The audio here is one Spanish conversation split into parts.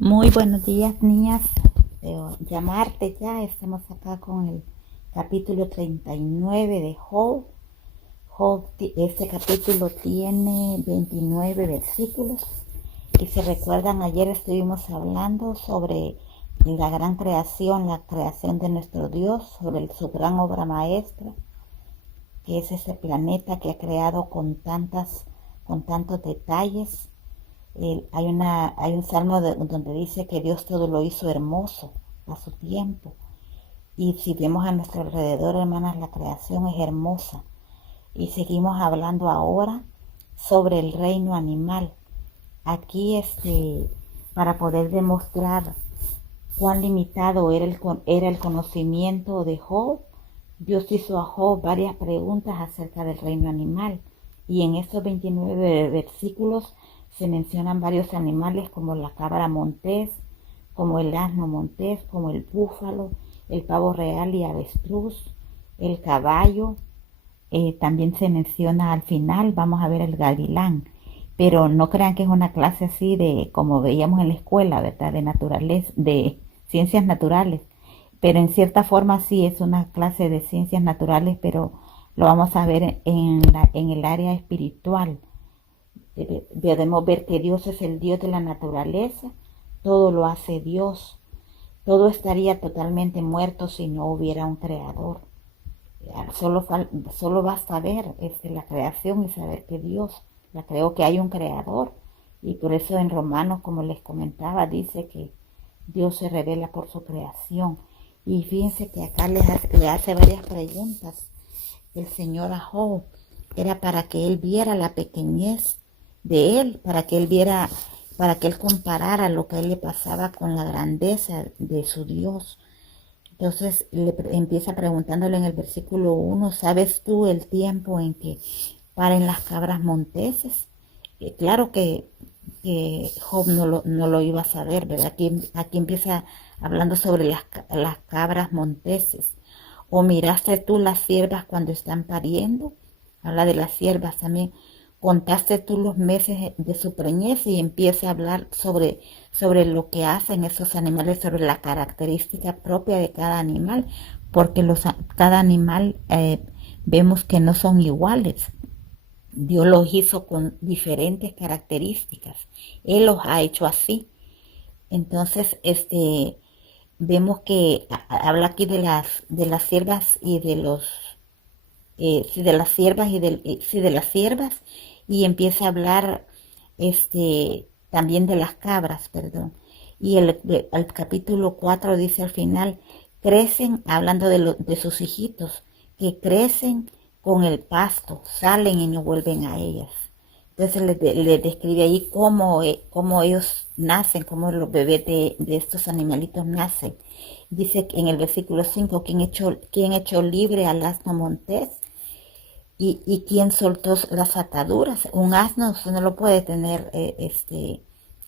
Muy buenos días, niñas. Llamarte ya. Estamos acá con el capítulo 39 de Job. Este capítulo tiene 29 versículos. Y si recuerdan, ayer estuvimos hablando sobre la gran creación, la creación de nuestro Dios, sobre su gran obra maestra, que es ese planeta que ha creado con tantos detalles. Hay un salmo donde dice que Dios todo lo hizo hermoso a su tiempo. Y si vemos a nuestro alrededor, hermanas, la creación es hermosa. Y seguimos hablando ahora sobre el reino animal. Aquí, para poder demostrar cuán limitado era el conocimiento de Job, Dios hizo a Job varias preguntas acerca del reino animal. Y en estos 29 versículos se mencionan varios animales como la cabra montés, como el asno montés, como el búfalo, el pavo real y avestruz, el caballo. También se menciona al final, vamos a ver el gavilán. Pero no crean que es una clase así de como veíamos en la escuela, ¿verdad? De naturaleza, de ciencias naturales. Pero en cierta forma sí es una clase de ciencias naturales, pero lo vamos a ver en el área espiritual. Debemos ver que Dios es el Dios de la naturaleza, todo lo hace Dios. Todo estaría totalmente muerto si no hubiera un creador. Solo basta ver la creación y saber que Dios la creó, que hay un creador. Y por eso en Romanos, como les comentaba, dice que Dios se revela por su creación. Y fíjense que acá le hace varias preguntas el Señor a Job. Era para que él viera la pequeñez de él, para que él comparara lo que a él le pasaba con la grandeza de su Dios. Entonces empieza preguntándole en el versículo 1, ¿sabes tú el tiempo en que paren las cabras monteses? Claro que Job no lo iba a saber, ¿verdad? Aquí empieza hablando sobre las cabras monteses. ¿O miraste tú las ciervas cuando están pariendo? Habla de las ciervas también. Contaste tú los meses de su preñez y empieza a hablar sobre lo que hacen esos animales, sobre la característica propia de cada animal, porque cada animal vemos que no son iguales. Dios los hizo con diferentes características. Él los ha hecho así. Entonces, vemos que habla aquí de las siervas y de los sí, de las siervas sí, de las siervas, y empieza a hablar también de las cabras, perdón. Y el capítulo 4 dice al final, crecen, hablando de sus hijitos, que crecen con el pasto, salen y no vuelven a ellas. Entonces le describe ahí cómo ellos nacen, cómo los bebés de estos animalitos nacen. Dice en el versículo 5, ¿quién echó libre al asno montés? ¿Y quién soltó las ataduras? Un asno usted no lo puede tener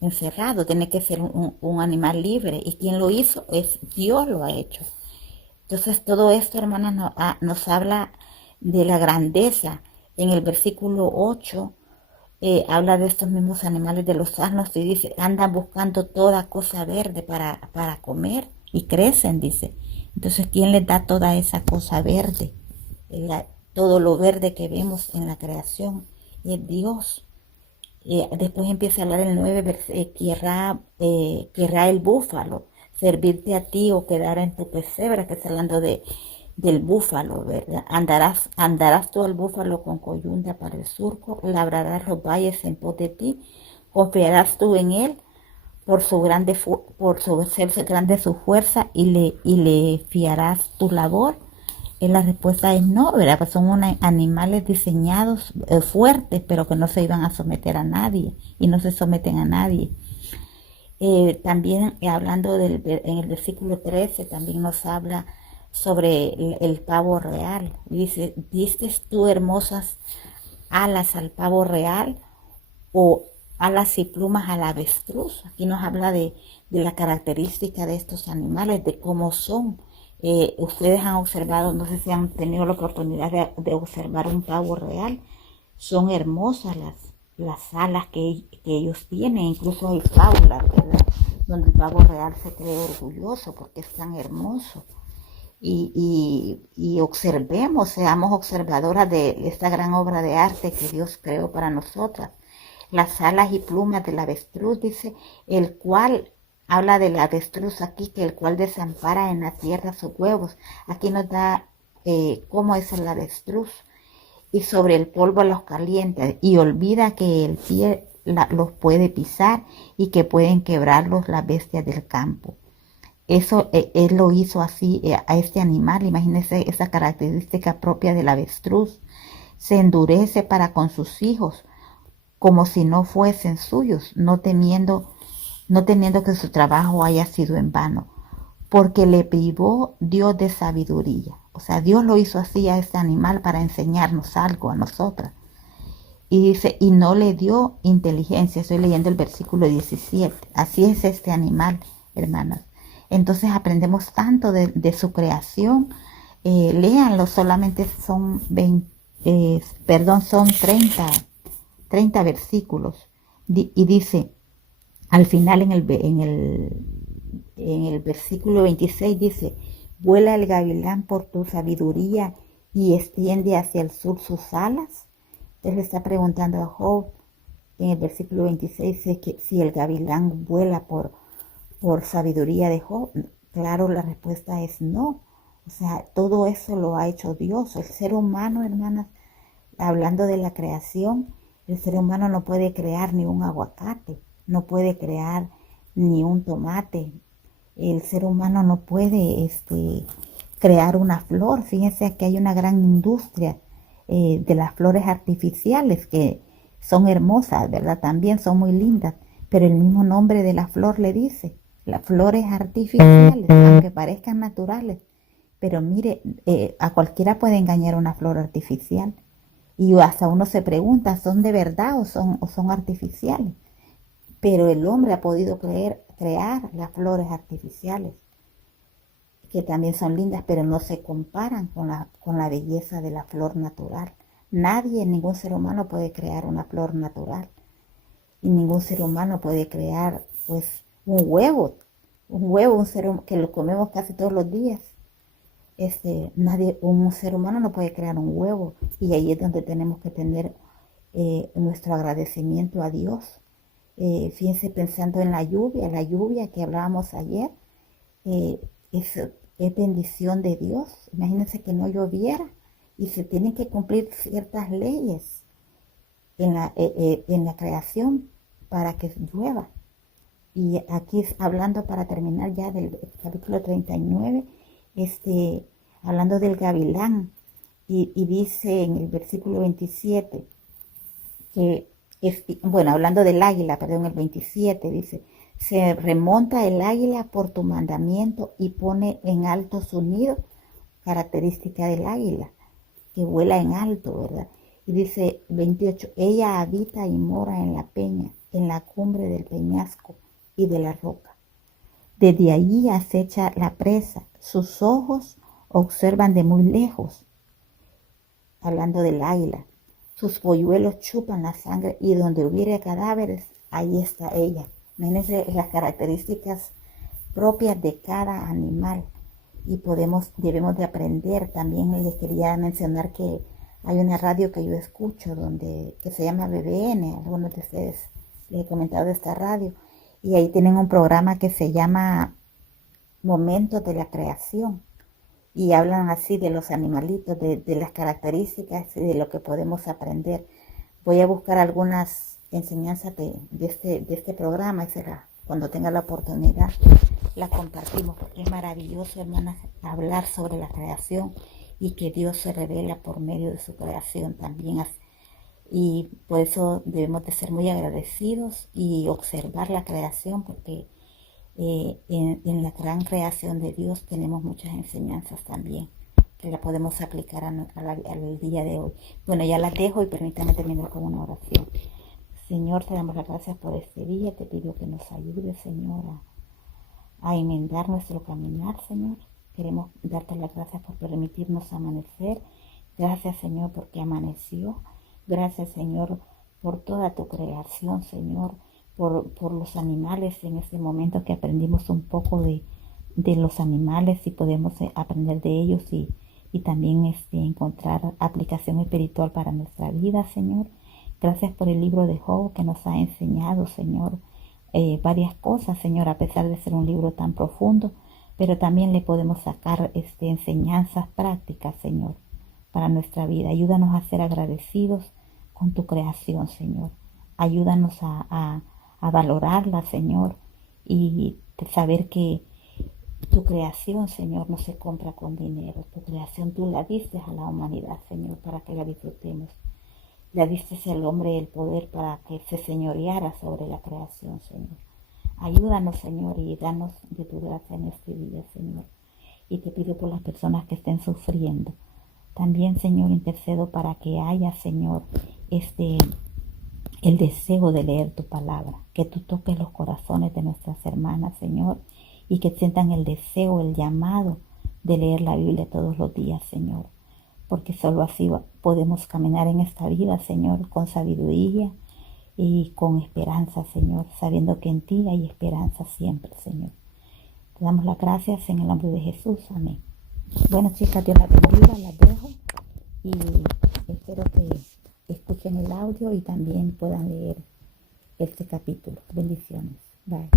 encerrado, tiene que ser un animal libre. ¿Y quién lo hizo? Es Dios lo ha hecho. Entonces todo esto, hermanas, nos habla de la grandeza. En el versículo 8 habla de estos mismos animales, de los asnos, y dice, andan buscando toda cosa verde para comer y crecen, dice. Entonces, ¿quién les da toda esa cosa verde? Todo lo verde que vemos en la creación es Dios. Después empieza a hablar el 9, querrá el búfalo servirte a ti o quedar en tu pesebre, que está hablando del búfalo, ¿verdad? Andarás tú al búfalo con coyunda para el surco, labrarás los valles en pos de ti, confiarás tú en él por su ser grande su fuerza y le fiarás tu labor. Y la respuesta es no, ¿verdad? Pues son animales diseñados fuertes, pero que no se iban a someter a nadie y no se someten a nadie. También hablando en el versículo 13, también nos habla sobre el pavo real. Dice, ¿diste tú hermosas alas al pavo real o alas y plumas al avestruz? Aquí nos habla de la característica de estos animales, de cómo son. Ustedes han observado, no sé si han tenido la oportunidad de observar un pavo real. Son hermosas las alas que ellos tienen, incluso hay faulas, ¿verdad? donde el pavo real se cree orgulloso porque es tan hermoso. Y observemos, seamos observadoras de esta gran obra de arte que Dios creó para nosotras. Las alas y plumas del avestruz, dice, el cual, habla del avestruz aquí, que el cual desampara en la tierra sus huevos. Aquí nos da cómo es el avestruz. Y sobre el polvo los calienta y olvida que el pie los puede pisar y que pueden quebrarlos las bestias del campo. Eso él lo hizo así a este animal. Imagínense esa característica propia del avestruz. Se endurece para con sus hijos como si no fuesen suyos, no teniendo que su trabajo haya sido en vano, porque le privó Dios de sabiduría. O sea, Dios lo hizo así a este animal para enseñarnos algo a nosotras. Y dice, y no le dio inteligencia. Estoy leyendo el versículo 17. Así es este animal, hermanas. Entonces aprendemos tanto de su creación. Léanlo, solamente son 20, son 30 versículos. Y dice, al final en el versículo 26 dice, vuela el gavilán por tu sabiduría y extiende hacia el sur sus alas. Él le está preguntando a Job en el versículo 26 que si el gavilán vuela por sabiduría de Job. Claro, la respuesta es no. O sea, todo eso lo ha hecho Dios. El ser humano, hermanas, hablando de la creación, el ser humano no puede crear ni un aguacate, no puede crear ni un tomate. El ser humano no puede crear una flor. Fíjense que hay una gran industria de las flores artificiales que son hermosas, ¿verdad? También son muy lindas, pero el mismo nombre de la flor le dice, las flores artificiales, aunque parezcan naturales. Pero mire, a cualquiera puede engañar una flor artificial. Y hasta uno se pregunta, ¿son de verdad o son artificiales? Pero el hombre ha podido crear las flores artificiales, que también son lindas, pero no se comparan con la belleza de la flor natural. Nadie, ningún ser humano puede crear una flor natural. Y ningún ser humano puede crear, pues, un huevo, que lo comemos casi todos los días. Un ser humano no puede crear un huevo, y ahí es donde tenemos que tener nuestro agradecimiento a Dios. Fíjense, pensando en la lluvia que hablábamos ayer, eh, es, es bendición de Dios. Imagínense que no lloviera y se tienen que cumplir ciertas leyes en la creación para que llueva. Y aquí hablando, para terminar ya, del capítulo 39, hablando del gavilán, y dice en el versículo 27 que, bueno, hablando del águila, perdón, el 27 dice, se remonta el águila por tu mandamiento y pone en alto su nido, característica del águila, que vuela en alto, ¿verdad? Y dice 28, ella habita y mora en la peña, en la cumbre del peñasco y de la roca. Desde allí acecha la presa, sus ojos observan de muy lejos, hablando del águila. Sus polluelos chupan la sangre y donde hubiere cadáveres, ahí está ella. Imagínense las características propias de cada animal, y debemos de aprender. También les quería mencionar que hay una radio que yo escucho que se llama BBN, algunos de ustedes les he comentado de esta radio, y ahí tienen un programa que se llama Momentos de la Creación, y hablan así de los animalitos, de las características y de lo que podemos aprender. Voy a buscar algunas enseñanzas de este programa, y cuando tenga la oportunidad la compartimos, porque es maravilloso, hermanas, hablar sobre la creación y que Dios se revela por medio de su creación también. Y por eso debemos de ser muy agradecidos y observar la creación, porque en la gran creación de Dios tenemos muchas enseñanzas también que la podemos aplicar al día de hoy. Bueno, ya las dejo y permítanme terminar con una oración. Señor, te damos las gracias por este día. Te pido que nos ayude, Señor, a enmendar nuestro caminar, Señor. Queremos darte las gracias por permitirnos amanecer. Gracias, Señor, porque amaneció. Gracias, Señor, por toda tu creación, Señor, por los animales en este momento que aprendimos un poco de los animales y podemos aprender de ellos y también encontrar aplicación espiritual para nuestra vida, Señor. Gracias por el libro de Job que nos ha enseñado, Señor, varias cosas, Señor, a pesar de ser un libro tan profundo, pero también le podemos sacar enseñanzas prácticas, Señor, para nuestra vida. Ayúdanos a ser agradecidos con tu creación, Señor. Ayúdanos a valorarla, Señor, y saber que tu creación, Señor, no se compra con dinero. Tu creación tú la diste a la humanidad, Señor, para que la disfrutemos. Le diste al hombre el poder para que se señoreara sobre la creación, Señor. Ayúdanos, Señor, y danos de tu gracia en este día, Señor. Y te pido por las personas que estén sufriendo. También, Señor, intercedo para que haya, Señor, el deseo de leer tu palabra. Que tú toques los corazones de nuestras hermanas, Señor, y que sientan el deseo, el llamado de leer la Biblia todos los días, Señor. Porque solo así podemos caminar en esta vida, Señor, con sabiduría y con esperanza, Señor, sabiendo que en ti hay esperanza siempre, Señor. Te damos las gracias en el nombre de Jesús. Amén. Bueno, chicas, Dios las bendiga, las dejo y espero que escuchen el audio y también puedan leer este capítulo. Bendiciones. Bye.